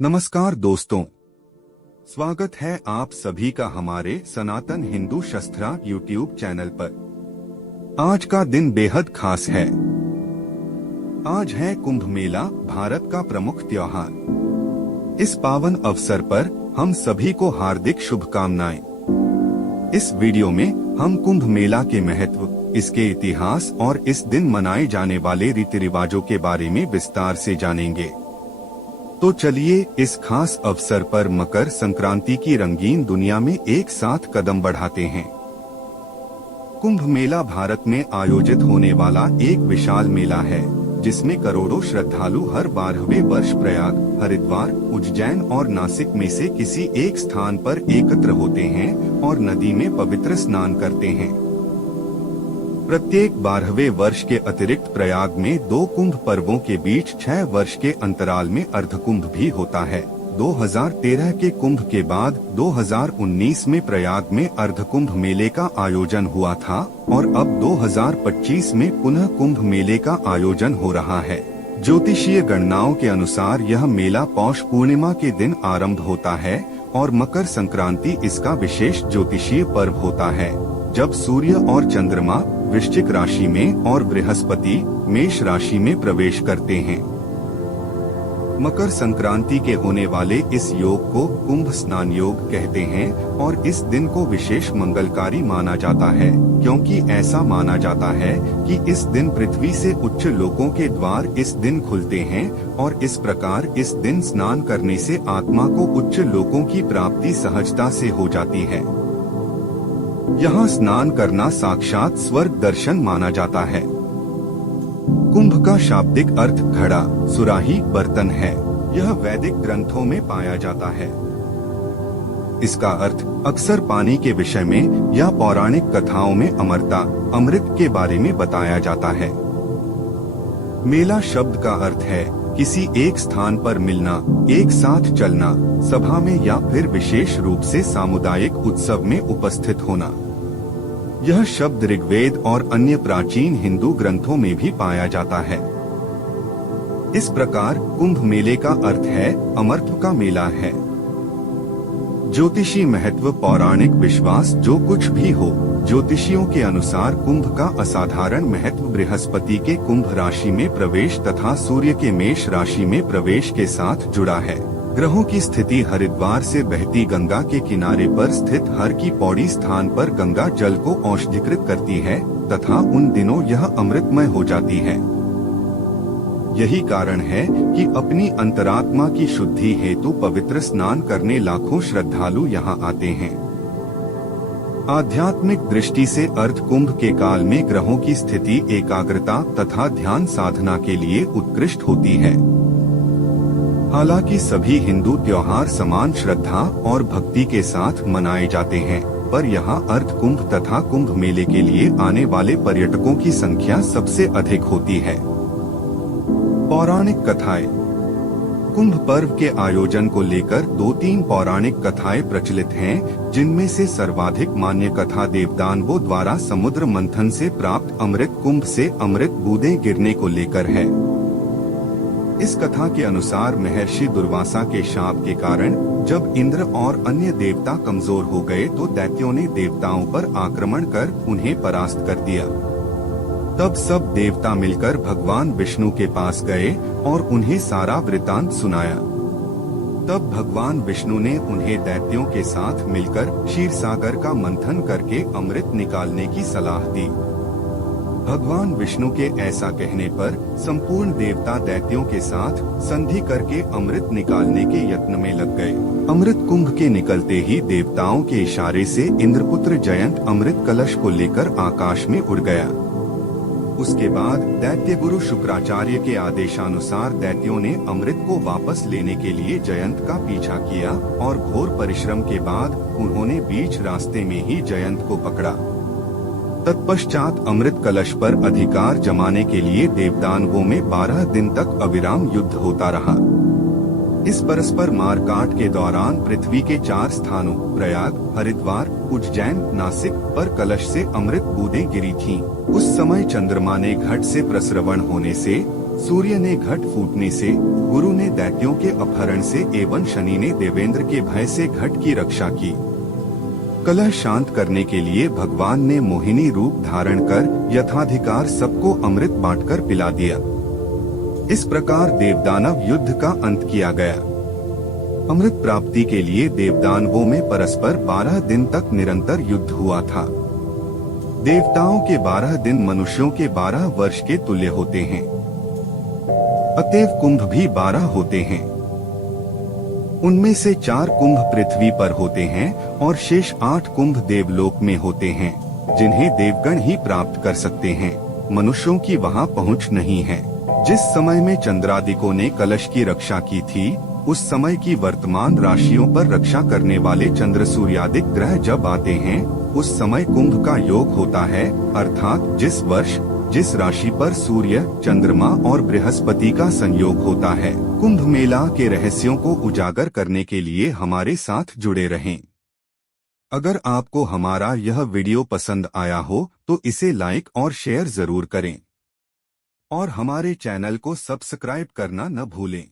नमस्कार दोस्तों, स्वागत है आप सभी का हमारे सनातन हिंदू शस्त्रा यूट्यूब चैनल पर। आज का दिन बेहद खास है। आज है कुंभ मेला, भारत का प्रमुख त्योहार। इस पावन अवसर पर हम सभी को हार्दिक शुभकामनाएं। इस वीडियो में हम कुंभ मेला के महत्व, इसके इतिहास और इस दिन मनाए जाने वाले रीति रिवाजों के बारे में विस्तार से जानेंगे। तो चलिए इस खास अवसर पर मकर संक्रांति की रंगीन दुनिया में एक साथ कदम बढ़ाते हैं। कुंभ मेला भारत में आयोजित होने वाला एक विशाल मेला है, जिसमें करोड़ों श्रद्धालु हर 12वें वर्ष प्रयाग, हरिद्वार, उज्जैन और नासिक में से किसी एक स्थान पर एकत्र होते हैं और नदी में पवित्र स्नान करते हैं। प्रत्येक 12वें वर्ष के अतिरिक्त प्रयाग में 2 कुंभ पर्वों के बीच 6 वर्ष के अंतराल में अर्धकुंभ भी होता है। 2013 के कुंभ के बाद 2019 में प्रयाग में अर्धकुंभ मेले का आयोजन हुआ था और अब 2025 में पुनः कुंभ मेले का आयोजन हो रहा है। ज्योतिषीय गणनाओं के अनुसार यह मेला पौष पूर्णिमा के दिन आरंभ होता है और मकर संक्रांति इसका विशेष ज्योतिषीय पर्व होता है, जब सूर्य और चंद्रमा वृश्चिक राशि में और बृहस्पति मेष राशि में प्रवेश करते हैं। मकर संक्रांति के होने वाले इस योग को कुंभ स्नान योग कहते हैं और इस दिन को विशेष मंगलकारी माना जाता है, क्योंकि ऐसा माना जाता है कि इस दिन पृथ्वी से उच्च लोकों के द्वार इस दिन खुलते हैं और इस प्रकार इस दिन स्नान करने से आत्मा को उच्च लोकों की प्राप्ति सहजता से हो जाती है। यहाँ स्नान करना साक्षात स्वर्ग दर्शन माना जाता है। कुंभ का शाब्दिक अर्थ घड़ा, सुराही, बर्तन है। यह वैदिक ग्रंथों में पाया जाता है। इसका अर्थ अक्सर पानी के विषय में या पौराणिक कथाओं में अमरता, अमृत के बारे में बताया जाता है। मेला शब्द का अर्थ है किसी एक स्थान पर मिलना, एक साथ चलना, सभा में या फिर विशेष रूप से सामुदायिक उत्सव में उपस्थित होना। यह शब्द ऋग्वेद और अन्य प्राचीन हिंदू ग्रंथों में भी पाया जाता है। इस प्रकार कुंभ मेले का अर्थ है अमरत्व का मेला है। ज्योतिषी महत्व, पौराणिक विश्वास, जो कुछ भी हो, ज्योतिषियों के अनुसार कुंभ का असाधारण महत्व बृहस्पति के कुंभ राशि में प्रवेश तथा सूर्य के मेष राशि में प्रवेश के साथ जुड़ा है। ग्रहों की स्थिति हरिद्वार से बहती गंगा के किनारे पर स्थित हर की पौड़ी स्थान पर गंगा जल को औषधीकृत करती है तथा उन दिनों यह अमृतमय हो जाती है। यही कारण है कि अपनी अंतरात्मा की शुद्धि हेतु पवित्र स्नान करने लाखों श्रद्धालु यहाँ आते हैं। आध्यात्मिक दृष्टि से अर्ध कुंभ के काल में ग्रहों की स्थिति एकाग्रता तथा ध्यान साधना के लिए उत्कृष्ट होती है। हालांकि सभी हिंदू त्योहार समान श्रद्धा और भक्ति के साथ मनाए जाते हैं, पर यहाँ अर्ध कुंभ तथा कुंभ मेले के लिए आने वाले पर्यटकों की संख्या सबसे अधिक होती है। पौराणिक कथाएं। कुंभ पर्व के आयोजन को लेकर 2-3 पौराणिक कथाएं प्रचलित हैं, जिनमें से सर्वाधिक मान्य कथा देवदानवों द्वारा समुद्र मंथन से प्राप्त अमृत कुंभ से अमृत बूंदें गिरने को लेकर है। इस कथा के अनुसार महर्षि दुर्वासा के शाप के कारण जब इंद्र और अन्य देवता कमजोर हो गए तो दैत्यों ने देवताओं पर आक्रमण कर उन्हें परास्त कर दिया। तब सब देवता मिलकर भगवान विष्णु के पास गए और उन्हें सारा वृतांत सुनाया। तब भगवान विष्णु ने उन्हें दैत्यों के साथ मिलकर क्षीरसागर का मंथन करके अमृत निकालने की सलाह दी। भगवान विष्णु के ऐसा कहने पर संपूर्ण देवता दैत्यों के साथ संधि करके अमृत निकालने के यत्न में लग गए। अमृत कुंभ के निकलते ही देवताओं के इशारे से इंद्रपुत्र जयंत अमृत कलश को लेकर आकाश में उड़ गया। उसके बाद दैत्य गुरु शुक्राचार्य के आदेशानुसार दैत्यों ने अमृत को वापस लेने के लिए जयंत का पीछा किया और घोर परिश्रम के बाद उन्होंने बीच रास्ते में ही जयंत को पकड़ा। तत्पश्चात अमृत कलश पर अधिकार जमाने के लिए देवदानवों में 12 दिन तक अविराम युद्ध होता रहा। इस परस्पर मारकाट के दौरान पृथ्वी के 4 स्थानों प्रयाग, हरिद्वार, उज्जैन, नासिक पर कलश से अमृत बूंदें गिरी थीं। उस समय चंद्रमा ने घट से प्रस्रवण होने से सूर्य ने घट फूटने से, गुरु ने दैत्यों के अपहरण से एवं शनि ने देवेंद्र के भय से घट की रक्षा की। कलह शांत करने के लिए भगवान ने मोहिनी रूप धारण कर यथाधिकार सबको अमृत बांटकर पिला दिया। इस प्रकार देवदानव युद्ध का अंत किया गया। अमृत प्राप्ति के लिए देवदानवों में परस्पर 12 दिन तक निरंतर युद्ध हुआ था। देवताओं के 12 दिन मनुष्यों के 12 वर्ष के तुल्य होते हैं। अतएव कुंभ भी 12 होते हैं। उनमें से 4 कुंभ पृथ्वी पर होते हैं और शेष 8 कुंभ देवलोक में होते हैं, जिन्हें देवगण ही प्राप्त कर सकते हैं। मनुष्यों की वहां पहुंच नहीं है। जिस समय में चंद्रादिकों ने कलश की रक्षा की थी, उस समय की वर्तमान राशियों पर रक्षा करने वाले चंद्र सूर्यादिक ग्रह जब आते हैं, उस समय कुंभ का योग होता है। अर्थात जिस वर्ष जिस राशि पर सूर्य, चंद्रमा और बृहस्पति का संयोग होता है। कुंभ मेला के रहस्यों को उजागर करने के लिए हमारे साथ जुड़े रहें। अगर आपको हमारा यह वीडियो पसंद आया हो तो इसे लाइक और शेयर जरूर करें और हमारे चैनल को सब्सक्राइब करना न भूलें।